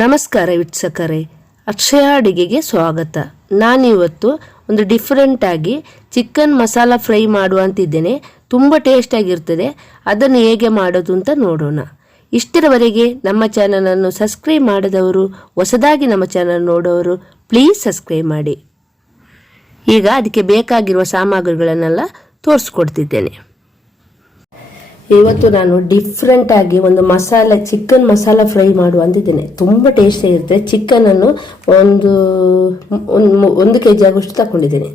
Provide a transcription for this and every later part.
ನಮಸ್ಕಾರ ವೀಕ್ಷಕರೇ, ಅಕ್ಷಯ ಅಡುಗೆಗೆ ಸ್ವಾಗತ. ನಾನಿವತ್ತು ಒಂದು ಡಿಫ್ರೆಂಟಾಗಿ ಚಿಕನ್ ಮಸಾಲ ಫ್ರೈ ಮಾಡುವಂತಿದ್ದೇನೆ ತುಂಬ ಟೇಸ್ಟಾಗಿರ್ತದೆ ಅದನ್ನು ಹೇಗೆ ಮಾಡೋದು ಅಂತ ನೋಡೋಣ. ಇಷ್ಟರವರೆಗೆ ನಮ್ಮ ಚಾನಲನ್ನು ಸಬ್ಸ್ಕ್ರೈಬ್ ಮಾಡದವರು, ಹೊಸದಾಗಿ ನಮ್ಮ ಚಾನಲ್ ನೋಡೋರು ಪ್ಲೀಸ್ ಸಬ್ಸ್ಕ್ರೈಬ್ ಮಾಡಿ. ಈಗ ಅದಕ್ಕೆ ಬೇಕಾಗಿರುವ ಸಾಮಗ್ರಿಗಳನ್ನೆಲ್ಲ ತೋರಿಸ್ಕೊಡ್ತಿದ್ದೇನೆ. ಇವತ್ತು ನಾನು ಡಿಫ್ರೆಂಟ್ ಆಗಿ ಒಂದು ಮಸಾಲೆ ಚಿಕನ್ ಮಸಾಲ ಫ್ರೈ ಮಾಡುವ ಅಂತಿದ್ದೇನೆ ತುಂಬ ಟೇಸ್ಟಿ ಇರುತ್ತೆ. ಚಿಕನ್ ಅನ್ನು ಒಂದು ಒಂದು ಕೆ ಜಿ ಆಗುವಷ್ಟು ತಗೊಂಡಿದ್ದೇನೆ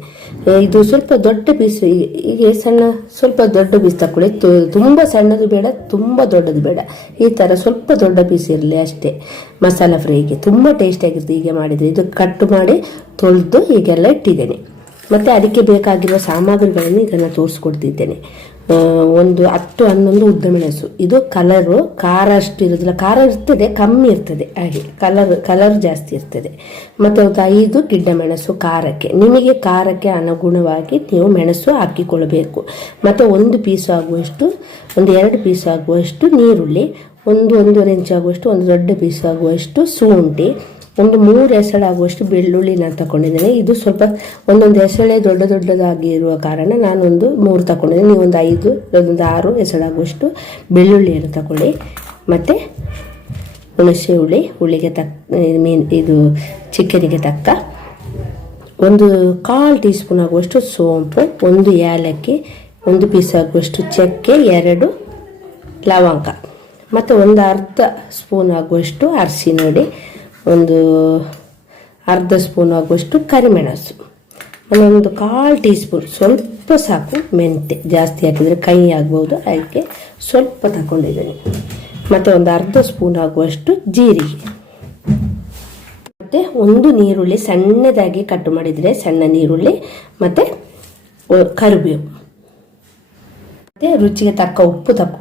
ಇದು ಸ್ವಲ್ಪ ದೊಡ್ಡ ಪೀಸ್ ಹೀಗೆ ಸಣ್ಣ, ಸ್ವಲ್ಪ ದೊಡ್ಡ ಪೀಸ್ ತಕೊಳ್ಳಿ ತುಂಬಾ ತುಂಬ ಸಣ್ಣದು ಬೇಡ, ತುಂಬ ದೊಡ್ಡದು ಬೇಡ. ಈ ಥರ ಸ್ವಲ್ಪ ದೊಡ್ಡ ಪೀಸ್ ಇರಲಿ ಅಷ್ಟೇ. ಮಸಾಲ ಫ್ರೈಗೆ ತುಂಬ ಟೇಸ್ಟಿಯಾಗಿರುತ್ತೆ ಹೀಗೆ ಮಾಡಿದರೆ ಇದು ಕಟ್ ಮಾಡಿ ತೊಳೆದು ಹೀಗೆಲ್ಲ ಇಟ್ಟಿದ್ದೇನೆ. ಮತ್ತು ಅದಕ್ಕೆ ಬೇಕಾಗಿರುವ ಸಾಮಗ್ರಿಗಳನ್ನು ಈಗ ನಾನು ತೋರಿಸ್ಕೊಡ್ತಿದ್ದೇನೆ. ಒಂದು ಹತ್ತು ಹನ್ನೊಂದು ಉದ್ದ ಮೆಣಸು ಇದು ಕಲರು ಖಾರ ಅಷ್ಟು ಇರೋದಿಲ್ಲ. ಖಾರ ಇರ್ತದೆ, ಕಮ್ಮಿ ಇರ್ತದೆ. ಹಾಗೆ ಕಲರ್ ಕಲರ್ ಜಾಸ್ತಿ ಇರ್ತದೆ. ಮತ್ತು ಒಂದು ಐದು ಗಿಡ್ಡ ಮೆಣಸು ಖಾರಕ್ಕೆ. ನಿಮಗೆ ಖಾರಕ್ಕೆ ಅನುಗುಣವಾಗಿ ನೀವು ಮೆಣಸು ಹಾಕಿಕೊಳ್ಬೇಕು ಮತ್ತು ಒಂದು ಪೀಸ್ ಆಗುವಷ್ಟು, ಒಂದು ಎರಡು ಪೀಸ್ ಆಗುವಷ್ಟು ನೀರುಳ್ಳಿ, ಒಂದು ಒಂದೂವರೆ ಇಂಚ್ ಆಗುವಷ್ಟು, ಒಂದು ದೊಡ್ಡ ಪೀಸ್ ಆಗುವಷ್ಟು ಶುಂಠಿ ಒಂದು ಮೂರು ಎಸಳಾಗುವಷ್ಟು ಬೆಳ್ಳುಳ್ಳಿ ನಾನು ತಗೊಂಡಿದ್ದೇನೆ ಇದು ಸ್ವಲ್ಪ ಒಂದೊಂದು ಎಸಳೆ ದೊಡ್ಡ ದೊಡ್ಡದಾಗಿ ಇರುವ ಕಾರಣ ನಾನೊಂದು ಮೂರು ತಗೊಂಡಿದ್ದೀನಿ ನೀವು ಒಂದು ಐದು ಒಂದು ಆರು ಎಸಳಾಗುವಷ್ಟು ಬೆಳ್ಳುಳ್ಳಿಯನ್ನು ತಗೊಳ್ಳಿ ಮತ್ತು ಹುಣಸೆ ಹುಳಿ, ಹುಳಿಗೆ ತಕ್ಕ ಮೀನ್, ಇದು ಚಿಕನಿಗೆ ತಕ್ಕ ಒಂದು ಕಾಲು ಟೀ ಸ್ಪೂನ್ ಆಗುವಷ್ಟು ಸೋಂಪು, ಒಂದು ಏಲಕ್ಕಿ, ಒಂದು ಪೀಸ್ ಆಗುವಷ್ಟು ಚಕ್ಕೆ, ಎರಡು ಲವಂಗ. ಮತ್ತು ಒಂದು ಅರ್ಧ ಸ್ಪೂನ್ ಆಗುವಷ್ಟು ಅರಿಶಿನ ನೋಡಿ ಒಂದು ಅರ್ಧ ಸ್ಪೂನ್ ಆಗುವಷ್ಟು ಕರಿಮೆಣಸು. ಒಂದು ಕಾಲು ಟೀ ಸ್ಪೂನ್ ಸ್ವಲ್ಪ ಸಾಕು ಮೆಂತೆ ಜಾಸ್ತಿ ಹಾಕಿದರೆ ಕೈ ಆಗ್ಬೋದು. ಅದಕ್ಕೆ ಸ್ವಲ್ಪ ತಗೊಂಡಿದ್ದೀನಿ. ಮತ್ತು ಒಂದು ಅರ್ಧ ಸ್ಪೂನ್ ಆಗುವಷ್ಟು ಜೀರಿಗೆ. ಮತ್ತು ಒಂದು ನೀರುಳ್ಳಿ ಸಣ್ಣದಾಗಿ ಕಟ್ ಮಾಡಿದರೆ ಸಣ್ಣ ನೀರುಳ್ಳಿ, ಮತ್ತು ಕರಿಬೇವು. ಮತ್ತು ರುಚಿಗೆ ತಕ್ಕ ಉಪ್ಪು ತಕ್ಕ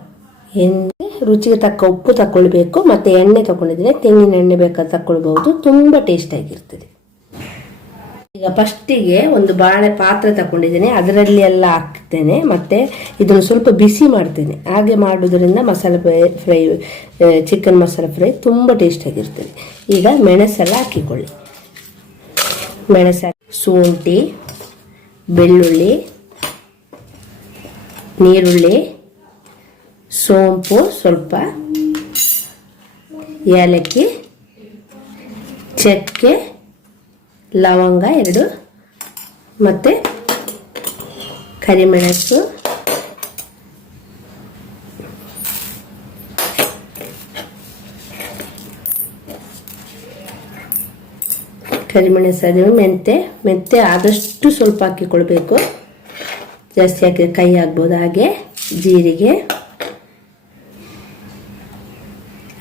ಎಣ್ಣೆ ರುಚಿಗೆ ತಕ್ಕ ಉಪ್ಪು ತಗೊಳ್ಬೇಕು ಮತ್ತು ಎಣ್ಣೆ ತಗೊಂಡಿದ್ರೆ ತೆಂಗಿನ ಎಣ್ಣೆ ಬೇಕಾದ್ರೆ ತಗೊಳ್ಬಹುದು ತುಂಬ ಟೇಸ್ಟಾಗಿರ್ತದೆ ಈಗ ಫಸ್ಟಿಗೆ ಒಂದು ಬಾಳೆ ಪಾತ್ರೆ ತಗೊಂಡಿದ್ದೇನೆ ಅದರಲ್ಲಿ ಎಲ್ಲ ಹಾಕ್ತೇನೆ. ಮತ್ತು ಇದನ್ನು ಸ್ವಲ್ಪ ಬಿಸಿ ಮಾಡ್ತೇನೆ. ಹಾಗೆ ಮಾಡೋದ್ರಿಂದ ಮಸಾಲೆ ಫ್ರೈ ಚಿಕನ್ ಮಸಾಲೆ ಫ್ರೈ ತುಂಬ ಟೇಸ್ಟಾಗಿರ್ತದೆ ಈಗ ಮೆಣಸೆಲ್ಲ ಹಾಕಿಕೊಳ್ಳಿ. ಮೆಣಸು, ಶುಂಠಿ, ಬೆಳ್ಳುಳ್ಳಿ, ನೀರುಳ್ಳಿ ಸೋಂಪು ಸ್ವಲ್ಪ, ಏಲಕ್ಕಿ, ಚಕ್ಕೆ, ಲವಂಗ ಎರಡು, ಮತ್ತು ಕರಿಮೆಣಸು ಕರಿಮೆಣಸು ಅದು ಮೆಂತೆ ಮೆಂತೆ ಆದಷ್ಟು ಸ್ವಲ್ಪ ಹಾಕಿಕೊಳ್ಬೇಕು. ಜಾಸ್ತಿ ಹಾಕಿದ್ರೆ ಕೈ ಆಗ್ಬೋದು ಹಾಗೆ, ಜೀರಿಗೆ.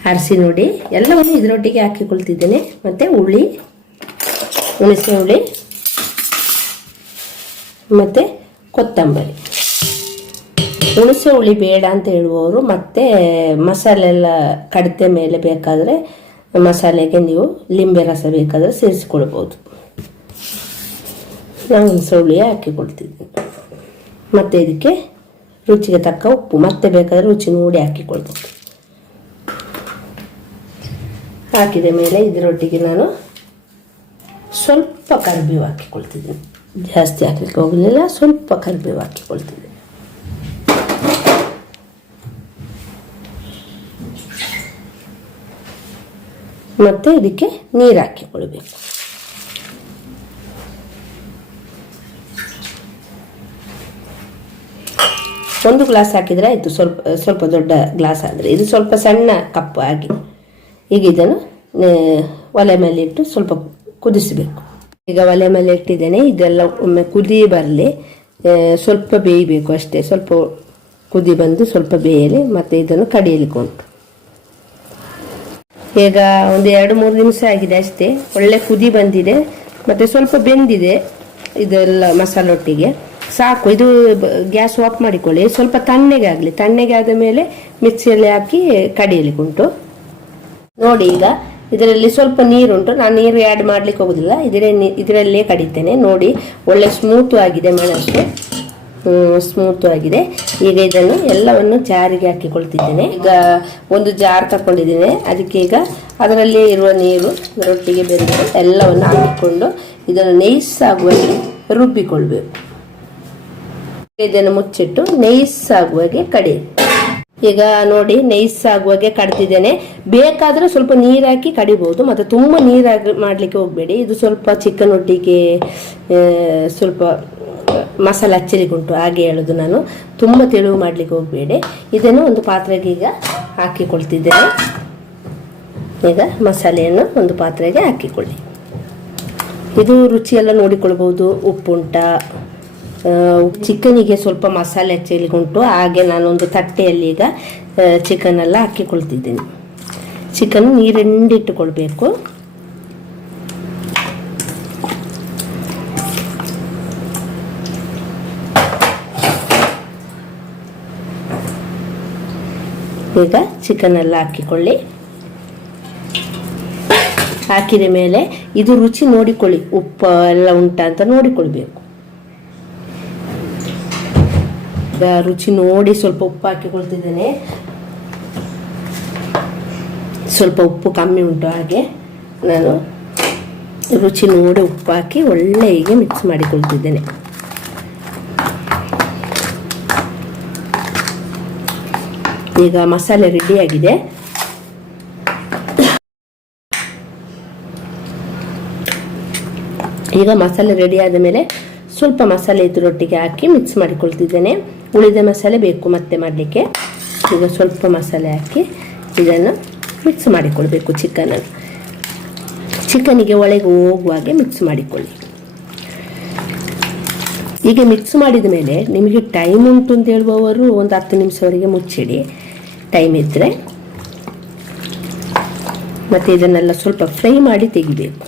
ಅರಸಿ ನೋಡಿ. ಎಲ್ಲವನ್ನು ಇದರೊಟ್ಟಿಗೆ ಹಾಕಿಕೊಳ್ತಿದ್ದೇನೆ ಮತ್ತು ಹುಳಿ ಹುಣಸೆ ಹುಳಿ ಮತ್ತು ಕೊತ್ತಂಬರಿ. ಹುಣಸೆ ಹುಳಿ ಬೇಡ ಅಂತ ಹೇಳುವವರು, ಮತ್ತೆ ಮಸಾಲೆ ಎಲ್ಲ ಕಡತೆ ಮೇಲೆ ಬೇಕಾದರೆ ಮಸಾಲೆಗೆ ನೀವು ಲಿಂಬೆ ರಸ ಬೇಕಾದರೆ ಸೇರಿಸ್ಕೊಳ್ಬೋದು. ನಾನು ಹುಣಸೆ ಹುಳಿಯೇ ಹಾಕಿಕೊಳ್ತಿದ್ದೀನಿ ಮತ್ತು ಇದಕ್ಕೆ ರುಚಿಗೆ ತಕ್ಕ ಉಪ್ಪು. ಮತ್ತೆ ಬೇಕಾದರೆ ರುಚಿ ನೋಡಿ ಹಾಕಿಕೊಳ್ಬೋದು ಹಾಕಿದ ಮೇಲೆ ಇದರೊಟ್ಟಿಗೆ ನಾನು ಸ್ವಲ್ಪ ಕರಿಬೇವು ಹಾಕಿಕೊಳ್ತಿದ್ದೀನಿ. ಜಾಸ್ತಿ ಹಾಕಲಿಕ್ಕೆ ಹೋಗಲಿಲ್ಲ, ಸ್ವಲ್ಪ ಕರ್ಬೇವು ಹಾಕಿಕೊಳ್ತಿದ್ದೀನಿ. ಮತ್ತು ಇದಕ್ಕೆ ನೀರು ಹಾಕಿಕೊಳ್ಬೇಕು. ಒಂದು ಗ್ಲಾಸ್ ಹಾಕಿದರೆ ಆಯಿತು, ಸ್ವಲ್ಪ ಸ್ವಲ್ಪ ದೊಡ್ಡ ಗ್ಲಾಸ್ ಆದರೆ. ಇದು ಸ್ವಲ್ಪ ಸಣ್ಣ ಕಪ್ಪು ಆಗಿ ಈಗ ಇದನ್ನು ಒಲೆ ಮೇಲೆ ಇಟ್ಟು ಸ್ವಲ್ಪ ಕುದಿಸಬೇಕು. ಈಗ ಒಲೆ ಮೇಲೆ ಇಟ್ಟಿದ್ದೇನೆ, ಇದೆಲ್ಲ ಒಮ್ಮೆ ಕುದಿ ಬರಲಿ ಸ್ವಲ್ಪ ಬೇಯಬೇಕು ಅಷ್ಟೇ. ಸ್ವಲ್ಪ ಕುದಿ ಬಂದು ಸ್ವಲ್ಪ ಬೇಯಲಿ, ಮತ್ತು ಇದನ್ನು ಕಡಿಯಲಿಕ್ಕೆ ಉಂಟು. ಈಗ ಒಂದು ಎರಡು, ಮೂರು ನಿಮಿಷ ಆಗಿದೆ ಅಷ್ಟೇ. ಒಳ್ಳೆ ಕುದಿ ಬಂದಿದೆ, ಮತ್ತು ಸ್ವಲ್ಪ ಬೆಂದಿದೆ ಇದೆಲ್ಲ ಮಸಾಲೊಟ್ಟಿಗೆ ಸಾಕು, ಇದು ಗ್ಯಾಸ್ ಆಫ್ ಮಾಡಿಕೊಳ್ಳಿ. ಸ್ವಲ್ಪ ತಣ್ಣಗೆ ಆಗಲಿ ತಣ್ಣಗೆ ಆದ ಮೇಲೆ ಮಿಕ್ಸಿಯಲ್ಲಿ ಹಾಕಿ ಕಡಿಯಲಿಕ್ಕೆ ಉಂಟು. ನೋಡಿ ಈಗ, ಇದರಲ್ಲಿ ಸ್ವಲ್ಪ ನೀರುಂಟು. ನಾನು ನೀರು ಆ್ಯಡ್ ಮಾಡ್ಲಿಕ್ಕೆ ಹೋಗೋದಿಲ್ಲ. ಇದರೇ ಇದರಲ್ಲೇ ಕಡಿತೇನೆ. ನೋಡಿ, ಒಳ್ಳೆ ಸ್ಮೂತ್ ಆಗಿದೆ ಮೆಣಸು ಸ್ಮೂತ್ ಆಗಿದೆ. ಈಗ ಇದನ್ನು ಎಲ್ಲವನ್ನು ಜಾರಿಗೆ ಹಾಕಿಕೊಳ್ತಿದ್ದೇನೆ. ಈಗ ಒಂದು ಜಾರ್ ತಗೊಂಡಿದ್ದೇನೆ ಅದಕ್ಕೆ ಈಗ ಅದರಲ್ಲಿ ಇರುವ ನೀರು, ರೊಟ್ಟಿಗೆ ಬೆಂದು ಎಲ್ಲವನ್ನು ಹಾಕಿಕೊಂಡು ಇದನ್ನು ನೈಸ್ ಆಗುವಾಗೆ ರುಬ್ಬಿಕೊಳ್ಬೇಕು. ಇದನ್ನು ಮುಚ್ಚಿಟ್ಟು ನೈಸ್ ಆಗುವಾಗೆ ಕಡಿ ಈಗ ನೋಡಿ ನೈಸ್ ಆಗುವಾಗೆ ಕಡ್ತಿದ್ದೇನೆ ಬೇಕಾದ್ರೆ ಸ್ವಲ್ಪ ನೀರಾಕಿ ಕಡಿಬಹುದು ಮತ್ತೆ ತುಂಬ ನೀರಾಗಿ ಮಾಡಲಿಕ್ಕೆ ಹೋಗಬೇಡಿ. ಇದು ಸ್ವಲ್ಪ ಆ, ಸ್ವಲ್ಪ ಮಸಾಲೆ ಹಚ್ಚಲಿಕ್ಕುಂಟು ಹಾಗೆ ಹೇಳೋದು ನಾನು. ತುಂಬ ತೆಳುವು ಮಾಡ್ಲಿಕ್ಕೆ ಹೋಗಬೇಡಿ. ಇದನ್ನು ಒಂದು ಪಾತ್ರೆಗೆ ಈಗ ಹಾಕಿಕೊಳ್ತಿದ್ದೇನೆ. ಈಗ ಮಸಾಲೆಯನ್ನು ಒಂದು ಪಾತ್ರೆಗೆ ಹಾಕಿಕೊಳ್ಳಿ. ಇದು ರುಚಿಯೆಲ್ಲ ನೋಡಿಕೊಳ್ಬಹುದು. ಉಪ್ಪುಂಟಾ. ಚಿಕನಿಗೆ ಸ್ವಲ್ಪ ಮಸಾಲೆ ಚೆಲ್ಗುಂಟು, ಹಾಗೆ ನಾನೊಂದು ತಟ್ಟೆಯಲ್ಲಿ ಈಗ ಚಿಕನ್ ಎಲ್ಲ ಹಾಕಿಕೊಳ್ತಿದ್ದೀನಿ. ಚಿಕನ್ ನೀರೆಂಡಿಟ್ಟುಕೊಳ್ಬೇಕು ಈಗ ಚಿಕನ್ ಎಲ್ಲ ಹಾಕಿಕೊಳ್ಳಿ. ಹಾಕಿದ ಮೇಲೆ ಇದು ರುಚಿ ನೋಡಿಕೊಳ್ಳಿ, ಉಪ್ಪು ಎಲ್ಲ ಉಂಟಾ ಅಂತ ನೋಡಿಕೊಳ್ಬೇಕು. ರುಚಿ ನೋಡಿ ಸ್ವಲ್ಪ ಉಪ್ಪು ಹಾಕಿಕೊಳ್ತಿದ್ದೇನೆ. ಸ್ವಲ್ಪ ಉಪ್ಪು ಕಮ್ಮಿ ಉಂಟು ಹಾಗೆ. ನಾನು ರುಚಿ ನೋಡಿ ಉಪ್ಪು ಹಾಕಿ ಒಳ್ಳೆ ಹೀಗೆ ಮಿಕ್ಸ್ ಮಾಡಿಕೊಳ್ತಿದ್ದೇನೆ. ಈಗ ಮಸಾಲೆ ರೆಡಿಯಾಗಿದೆ ಈಗ ಮಸಾಲೆ ರೆಡಿ ಆದ ಮೇಲೆ ಸ್ವಲ್ಪ ಮಸಾಲೆ ಇದ್ರೊಟ್ಟಿಗೆ ಹಾಕಿ ಮಿಕ್ಸ್ ಮಾಡಿಕೊಳ್ತಿದ್ದೇನೆ. ಉಳಿದ ಮಸಾಲೆ ಬೇಕು ಮತ್ತೆ ಮಾಡಲಿಕ್ಕೆ. ಈಗ ಸ್ವಲ್ಪ ಮಸಾಲೆ ಹಾಕಿ ಇದನ್ನು ಮಿಕ್ಸ್ ಮಾಡಿಕೊಳ್ಬೇಕು ಚಿಕನನ್ನು ಚಿಕನಿಗೆ ಒಳಗೆ ಹೋಗುವಾಗೆ ಮಿಕ್ಸ್ ಮಾಡಿಕೊಳ್ಳಿ. ಈಗ ಮಿಕ್ಸ್ ಮಾಡಿದ ಮೇಲೆ ನಿಮಗೆ ಟೈಮ್ ಉಂಟು ಅಂತ ಹೇಳುವವರು ಒಂದು ಹತ್ತು ನಿಮಿಷವರೆಗೆ ಮುಚ್ಚಿಡಿ. ಟೈಮ್ ಇದ್ದರೆ ಮತ್ತು ಇದನ್ನೆಲ್ಲ ಸ್ವಲ್ಪ ಫ್ರೈ ಮಾಡಿ ತೆಗಿಬೇಕು.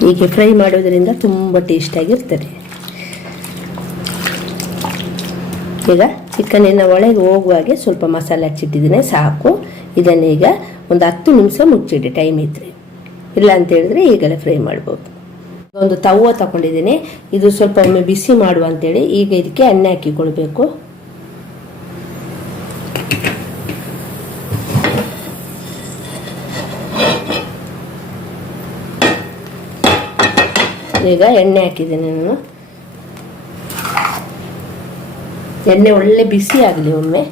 ಹೀಗೆ ಫ್ರೈ ಮಾಡೋದರಿಂದ ತುಂಬ ಟೇಸ್ಟಾಗಿರ್ತದೆ ಈಗ ಚಿಕನಿನ ಒಳಗೆ ಹೋಗುವಾಗೆ ಸ್ವಲ್ಪ ಮಸಾಲೆ ಹಚ್ಚಿಟ್ಟಿದ್ದೀನಿ, ಸಾಕು. ಇದನ್ನು ಈಗ ಒಂದು ಹತ್ತು ನಿಮಿಷ ಮುಚ್ಚಿಡಿ, ಟೈಮ್ ಇದ್ದರೆ ಇಲ್ಲ ಅಂತ ಹೇಳಿದ್ರೆ ಈಗಲೇ ಫ್ರೈ ಮಾಡ್ಬೋದು. ಒಂದು ತವ್ವ ತಗೊಂಡಿದ್ದೀನಿ. ಇದು ಸ್ವಲ್ಪ ಒಮ್ಮೆ ಬಿಸಿ ಮಾಡುವ ಅಂತೇಳಿ ಈಗ ಇದಕ್ಕೆ ಎಣ್ಣೆ ಹಾಕಿಕೊಳ್ಬೇಕು. ಈಗ ಎಣ್ಣೆ ಹಾಕಿದ್ದೀನಿ ನಾನು. ಎಣ್ಣೆ ಒಳ್ಳೆ ಬಿಸಿ ಆಗಲಿ ಒಮ್ಮೆ.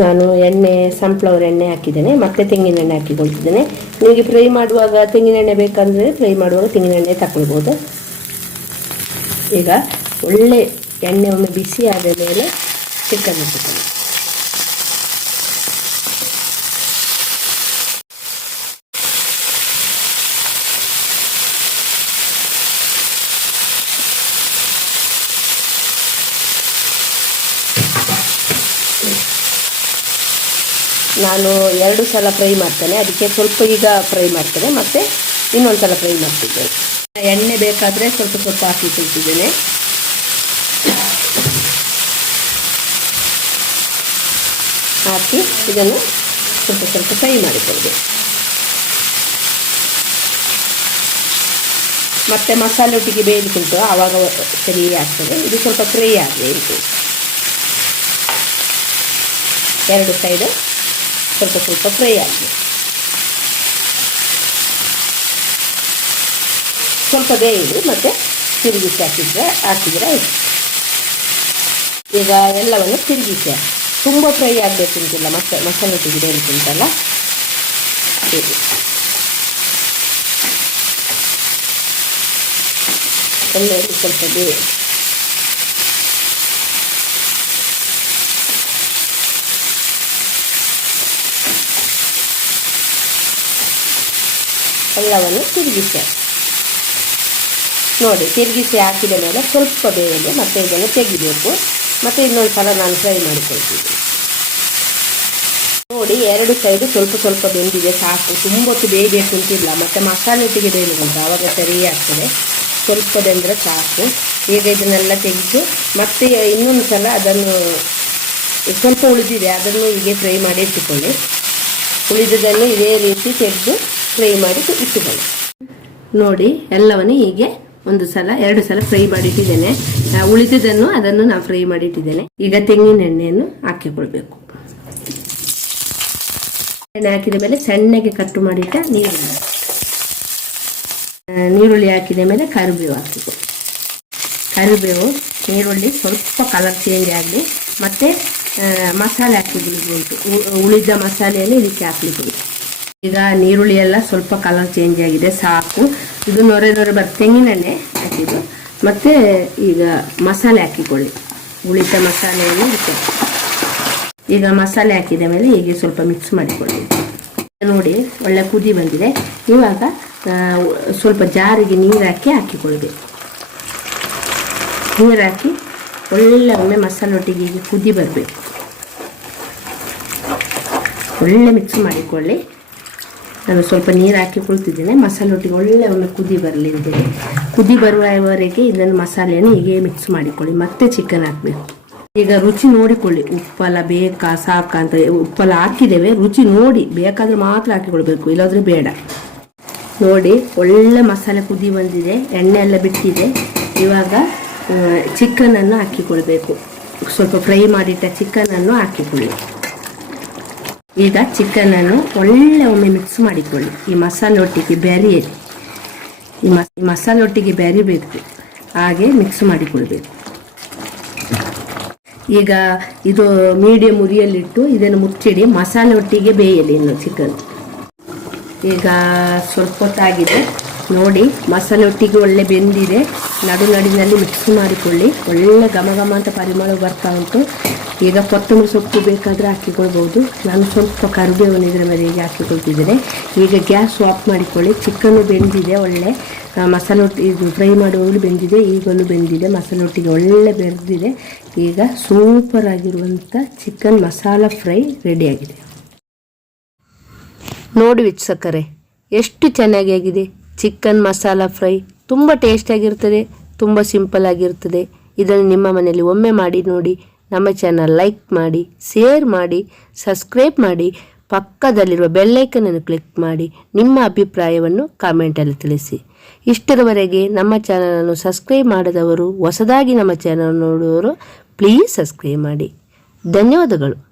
ನಾನು ಎಣ್ಣೆ ಸನ್ಫ್ಲವರ್ ಎಣ್ಣೆ ಹಾಕಿದ್ದೇನೆ, ಮತ್ತೆ ತೆಂಗಿನ ಎಣ್ಣೆ ಹಾಕಿಕೊಳ್ತಿದ್ದೇನೆ. ನಿಮಗೆ ಫ್ರೈ ಮಾಡುವಾಗ ತೆಂಗಿನ ಎಣ್ಣೆ ಬೇಕಂದರೆ ಫ್ರೈ ಮಾಡುವಾಗ ತೆಂಗಿನ ಎಣ್ಣೆ ತಗೊಳ್ಬೋದು ಈಗ ಒಳ್ಳೆ ಎಣ್ಣೆ ಒಮ್ಮೆ ಬಿಸಿ ಆದ ಮೇಲೆ ಚಿಕನ್ ಇಟ್ಕೊಳ್ಳಿ ನಾನು ಎರಡು ಸಲ ಫ್ರೈ ಮಾಡ್ತೇನೆ. ಅದಕ್ಕೆ ಸ್ವಲ್ಪ ಈಗ ಫ್ರೈ ಮಾಡ್ತೇನೆ. ಮತ್ತು ಇನ್ನೊಂದು ಸಲ ಫ್ರೈ ಮಾಡ್ತಿದ್ದೇನೆ. ಎಣ್ಣೆ ಬೇಕಾದರೆ ಸ್ವಲ್ಪ ಸ್ವಲ್ಪ ಹಾಕಿ ಹಾಕಿಕೊಳ್ತಿದ್ದೇನೆ ಹಾಕಿ ಇದನ್ನು ಸ್ವಲ್ಪ ಸ್ವಲ್ಪ ಫ್ರೈ ಮಾಡಿಕೊಳ್ಳಿ. ಮತ್ತೆ ಮಸಾಲೆ ಒಟ್ಟಿಗೆ ಆವಾಗ ಸರಿ ಆಗ್ತದೆ. ಇದು ಸ್ವಲ್ಪ ಫ್ರೈ ಇದು ಎರಡು ಸೈಡ್ ಸ್ವಲ್ಪ ಸ್ವಲ್ಪ ಫ್ರೈ ಆಗಲಿ. ಸ್ವಲ್ಪ ಬೇಯಿದು ಮತ್ತೆ ತಿರುಗಿಸಿ ಹಾಕಿದ್ರೆ ಹಾಕಿದರೆ ಆಯಿತು. ಈಗ ಎಲ್ಲವನ್ನು ತಿರುಗಿಸಿ ತುಂಬ ಫ್ರೈ ಆಗಬೇಕು ಅಂತಿಲ್ಲ, ಮಸ, ಮಸಾಲೆ ತೆಗೆದು ಅಂತಲ್ಲ ಹೀಗೆ. ಒಳ್ಳೆ ಸ್ವಲ್ಪ ಬೇಯ ಎಲ್ಲವನ್ನು ತಿರುಗಿಸಿ. ನೋಡಿ, ತಿರುಗಿಸಿ ಹಾಕಿದ ಮೇಲೆ ಸ್ವಲ್ಪ ಬೇಯಲು ಮತ್ತೆ ಇದನ್ನು ತೆಗಿಬೇಕು. ಮತ್ತೆ ಇನ್ನೊಂದು ಸಲ ನಾನು ಫ್ರೈ ಮಾಡಿಕೊಳ್ತೀನಿ. ನೋಡಿ, ಎರಡು ಸೈಡು ಸ್ವಲ್ಪ ಸ್ವಲ್ಪ ಬೆಂದಿದೆ, ಸಾಕು. ತುಂಬ ಹೊತ್ತು ಬೇಯಬೇಕು ಅಂತಿಲ್ಲ. ಮತ್ತೆ ಮಸಾಲೆ ಒಟ್ಟಿಗೆ ಅಂತ ಆವಾಗ ಸರಿ ಆಗ್ತದೆ. ಸ್ವಲ್ಪ ಬೆಂದರೆ ಸಾಕು. ಈಗ ಇದನ್ನೆಲ್ಲ ತೆಗೆದು ಮತ್ತೆ ಇನ್ನೊಂದು ಸಲ ಅದನ್ನು ಸ್ವಲ್ಪ ಉಳಿದಿದೆ, ಅದನ್ನು ಹೀಗೆ ಫ್ರೈ ಮಾಡಿ ಇಟ್ಟುಕೊಳ್ಳಿ. ಉಳಿದದನ್ನು ಇದೇ ರೀತಿ ತೆಗೆದು ಫ್ರೈ ಮಾಡಿ ಇಟ್ಟುಕೊಳ್ಳಿ ನೋಡಿ, ಎಲ್ಲವನ್ನು ಹೀಗೆ ಒಂದು ಸಲ, ಎರಡು ಸಲ ಫ್ರೈ ಮಾಡಿಟ್ಟಿದ್ದೇನೆ. ಉಳಿದಿದ್ದನ್ನು ಅದನ್ನು ನಾನು ಫ್ರೈ ಮಾಡಿಟ್ಟಿದ್ದೇನೆ. ಈಗ ತೆಂಗಿನ ಎಣ್ಣೆಯನ್ನು ಹಾಕಿಕೊಳ್ಬೇಕು. ಎಣ್ಣೆ ಹಾಕಿದ ಮೇಲೆ ಸಣ್ಣಗೆ ಕಟ್ಟು ಮಾಡಿಟ್ಟ ನೀರುಳ್ಳಿ ನೀರುಳ್ಳಿ ಹಾಕಿದ ಮೇಲೆ ಕರಿಬೇವು ಹಾಕಬೇಕು ಕರಿಬೇವು, ನೀರುಳ್ಳಿ ಸ್ವಲ್ಪ ಕಲರ್ ಚೇಂಜ್ ಆಗಲಿ, ಮತ್ತು ಮಸಾಲೆ ಹಾಕಿದ್ದು ಉಂಟು. ಉಳಿದ ಮಸಾಲೆಯಲ್ಲಿ ಇದಕ್ಕೆ ಹಾಕ್ಲಿಕ್ಕೆ ಉಂಟು. ಈಗ ನೀರುಳ್ಳಿ ಎಲ್ಲ ಸ್ವಲ್ಪ ಕಲರ್ ಚೇಂಜ್ ಆಗಿದೆ, ಸಾಕು. ಇದು ನೊರೆ ನೊರೆ ಬರ್, ತೆಂಗಿನೆಣ್ಣೆ ಹಾಕಿದ್ದು. ಮತ್ತೆ ಈಗ ಮಸಾಲೆ ಹಾಕಿಕೊಳ್ಳಿ. ಉಳಿದ ಮಸಾಲೆಯನ್ನು ಇರುತ್ತೆ ಈಗ ಮಸಾಲೆ ಹಾಕಿದ ಮೇಲೆ ಹೀಗೆ ಸ್ವಲ್ಪ ಮಿಕ್ಸ್ ಮಾಡಿಕೊಳ್ಳಿ. ನೋಡಿ, ಒಳ್ಳೆ ಕುದಿ ಬಂದಿದೆ. ಇವಾಗ ಸ್ವಲ್ಪ ಜಾರಿಗೆ ನೀರು ಹಾಕಿ ಹಾಕಿಕೊಳ್ಬೇಕು. ನೀರು ಹಾಕಿ ಒಳ್ಳೆ ಒಮ್ಮೆ ಮಸಾಲೆ ಒಟ್ಟಿಗೆ ಕುದಿ ಬರಬೇಕು. ಒಳ್ಳೆ ಮಿಕ್ಸ್ ಮಾಡಿಕೊಳ್ಳಿ. ನಾನು ಸ್ವಲ್ಪ ನೀರು ಹಾಕಿ ಕುಳಿತಿದ್ದೇನೆ ಮಸಾಲೆ ಒಟ್ಟಿಗೆ ಒಳ್ಳೆ ಒಂದು ಕುದಿ ಬರಲಿ ಅಂತೇಳಿ ಕುದಿ ಬರುವವರೆಗೆ ಇದನ್ನು ಮಸಾಲೆಯನ್ನು ಹೀಗೆ ಮಿಕ್ಸ್ ಮಾಡಿಕೊಳ್ಳಿ. ಮತ್ತೆ ಚಿಕನ್ ಹಾಕಬೇಕು. ಈಗ ರುಚಿ ನೋಡಿಕೊಳ್ಳಿ. ಉಪ್ಪೆಲ್ಲ ಬೇಕಾ, ಸಾಕ ಅಂತ ಉಪ್ಪೆಲ್ಲ ಹಾಕಿದ್ದೇವೆ. ರುಚಿ ನೋಡಿ ಬೇಕಾದ್ರೆ ಮಾತ್ರ ಹಾಕಿಕೊಳ್ಬೇಕು ಇಲ್ಲಾದರೆ ಬೇಡ. ನೋಡಿ, ಒಳ್ಳೆ ಮಸಾಲೆ ಕುದಿ ಬಂದಿದೆ. ಎಣ್ಣೆ ಎಲ್ಲ ಬಿಟ್ಟಿದೆ. ಇವಾಗ ಚಿಕನನ್ನು ಹಾಕಿಕೊಳ್ಬೇಕು ಸ್ವಲ್ಪ ಫ್ರೈ ಮಾಡಿಟ್ಟ ಚಿಕನನ್ನು ಹಾಕಿಕೊಳ್ಳಿ. ಈಗ ಚಿಕನನ್ನು ಒಳ್ಳೆ ಒಮ್ಮೆ ಮಿಕ್ಸ್ ಮಾಡಿಕೊಳ್ಳಿ. ಈ ಮಸಾಲೆ ಒಟ್ಟಿಗೆ ಬೆರೆಯಲಿ. ಈ ಮಸ, ಈ ಮಸಾಲೆ ಒಟ್ಟಿಗೆ ಬೆರಿಬೇಕು. ಹಾಗೆ ಮಿಕ್ಸ್ ಮಾಡಿಕೊಳ್ಬೇಕು. ಈಗ ಇದು ಮೀಡಿಯಂ ಉರಿಯಲ್ಲಿಟ್ಟು ಇದನ್ನು ಮುಚ್ಚಿಡಿ. ಮಸಾಲೆ ಒಟ್ಟಿಗೆ ಬೇಯಲಿ ಇನ್ನು ಚಿಕನ್. ಈಗ ಸ್ವಲ್ಪ ಹೊತ್ತಾಗಿದೆ. ನೋಡಿ ಮಸಾಲೆ ಒಟ್ಟಿಗೆ ಒಳ್ಳೆ ಬೆಂದಿದೆ. ನಡು ನಡಿನಲ್ಲಿ ಮಿಕ್ಸ್ ಮಾಡಿಕೊಳ್ಳಿ. ಒಳ್ಳೆ ಘಮ ಘಮ ಅಂತ ಪರಿಮಳ ಬರ್ತಾ ಉಂಟು. ಈಗ ಕೊತ್ತಂಬರಿ ಸೊಪ್ಪು ಬೇಕಾದರೆ ಹಾಕಿಕೊಳ್ಬೋದು. ನಾನು ಸ್ವಲ್ಪ ಕರಿಬೇವನ್ನು ಇದರ ಮೇಲೆ ಹೀಗೆ ಹಾಕಿಕೊಳ್ತಿದ್ದೇನೆ. ಈಗ ಗ್ಯಾಸ್ ಆಫ್ ಮಾಡಿಕೊಳ್ಳಿ. ಚಿಕನ್ನು ಬೆಂದಿದೆ, ಒಳ್ಳೆ ಮಸಾಲ ಇದು ಫ್ರೈ ಮಾಡುವಾಗಲೂ ಬೆಂದಿದೆ, ಈಗಲೂ ಬೆಂದಿದೆ, ಮಸಾಲೆ ಒಟ್ಟಿಗೆ ಒಳ್ಳೆ ಬೆರೆದಿದೆ. ಈಗ ಸೂಪರ್ ಆಗಿರುವಂಥ ಚಿಕನ್ ಮಸಾಲ ಫ್ರೈ ರೆಡಿಯಾಗಿದೆ ನೋಡಿ ವೀಕ್ಷಕರೇ, ಎಷ್ಟು ಚೆನ್ನಾಗಿ ಆಗಿದೆ. ಚಿಕನ್ ಮಸಾಲ ಫ್ರೈ ತುಂಬ ಟೇಸ್ಟಿಯಾಗಿರ್ತದೆ ತುಂಬ ಸಿಂಪಲ್ ಆಗಿರ್ತದೆ. ಇದನ್ನು ನಿಮ್ಮ ಮನೆಯಲ್ಲಿ ಒಮ್ಮೆ ಮಾಡಿ ನೋಡಿ. ನಮ್ಮ ಚಾನಲ್ ಲೈಕ್ ಮಾಡಿ ಶೇರ್ ಮಾಡಿ ಸಬ್ಸ್ಕ್ರೈಬ್ ಮಾಡಿ, ಪಕ್ಕದಲ್ಲಿರುವ ಬೆಲ್ಲೈಕನನ್ನು ಕ್ಲಿಕ್ ಮಾಡಿ, ನಿಮ್ಮ ಅಭಿಪ್ರಾಯವನ್ನು ಕಾಮೆಂಟಲ್ಲಿ ತಿಳಿಸಿ. ಇಷ್ಟರವರೆಗೆ ನಮ್ಮ ಚಾನಲನ್ನು ಸಬ್ಸ್ಕ್ರೈಬ್ ಮಾಡದವರು, ಹೊಸದಾಗಿ ನಮ್ಮ ಚಾನಲ್ ನೋಡುವವರು ಪ್ಲೀಸ್ ಸಬ್ಸ್ಕ್ರೈಬ್ ಮಾಡಿ. ಧನ್ಯವಾದಗಳು.